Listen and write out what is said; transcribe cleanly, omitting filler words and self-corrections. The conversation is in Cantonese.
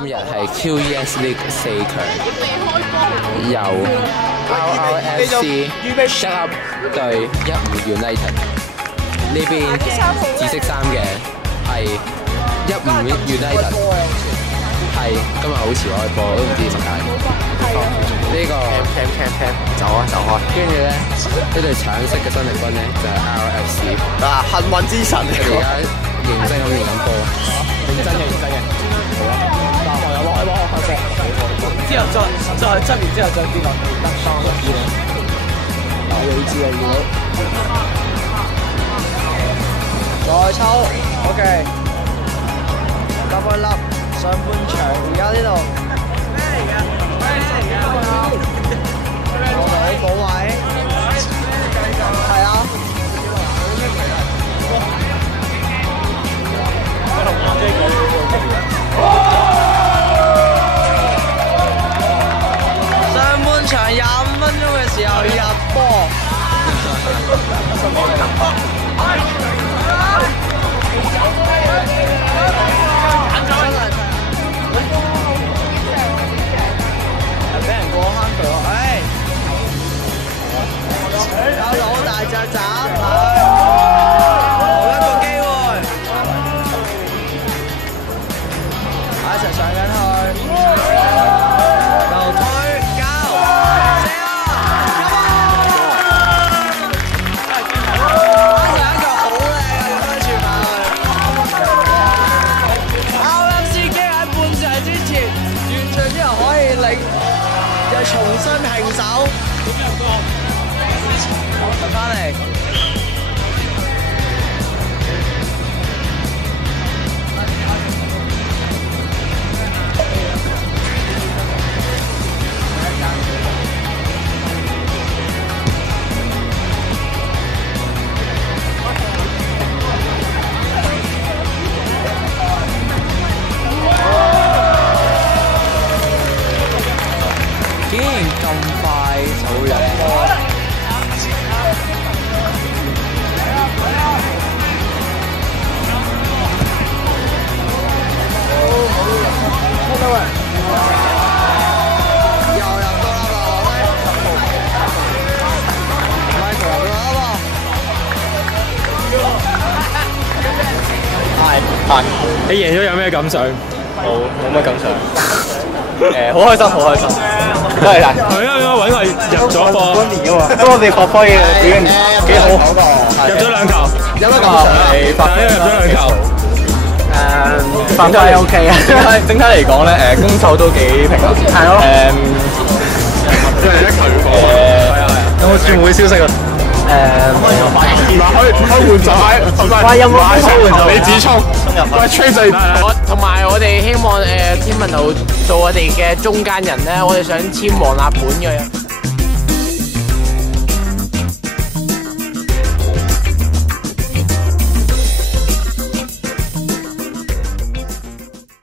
今日係 QES League 4強，由 RRFC Shut Up 對15 United。呢邊紫色衫嘅係15 United， 係今日好遲開波，都唔知點解。呢個走啊走開！跟住咧，呢隊橙色嘅新力軍咧就係 RRFC。嗱，幸運之神，佢哋而家認真咁練緊波。認真嘅。好啊，嗱，又落去發射，之後再7年之後再見落得3個字啦。嗱，你知啊，再抽 ，OK， 得分粒，上半場而家呢度咩嚟㗎？冇位，係啊。上半場25分鐘嘅時候入波。俾人過坑佢喎，有老大隻斬，好一個機會，一齊上緊去，右推交，射上一球好靚啊！咁樣傳埋去 ，RFC 機喺半場之前完場之後可以領，又重新平手。翻嚟，竟然咁快就入波！係，你贏咗有咩感想？冇乜感想。好開心，好開心。多謝晒。係啊，揾佢入咗波。咁我哋學科嘅表現幾好，入咗2球，入咗2球。發揮 OK 啊。整體嚟講咧，攻守都幾平衡。係咯。即係1球要過。有冇轉會消息啊？開換就係，有冇開換就李子聰，喂 Tracy， 同埋我哋希望天文圖做我哋嘅中間人咧，我哋想簽黃立本嘅。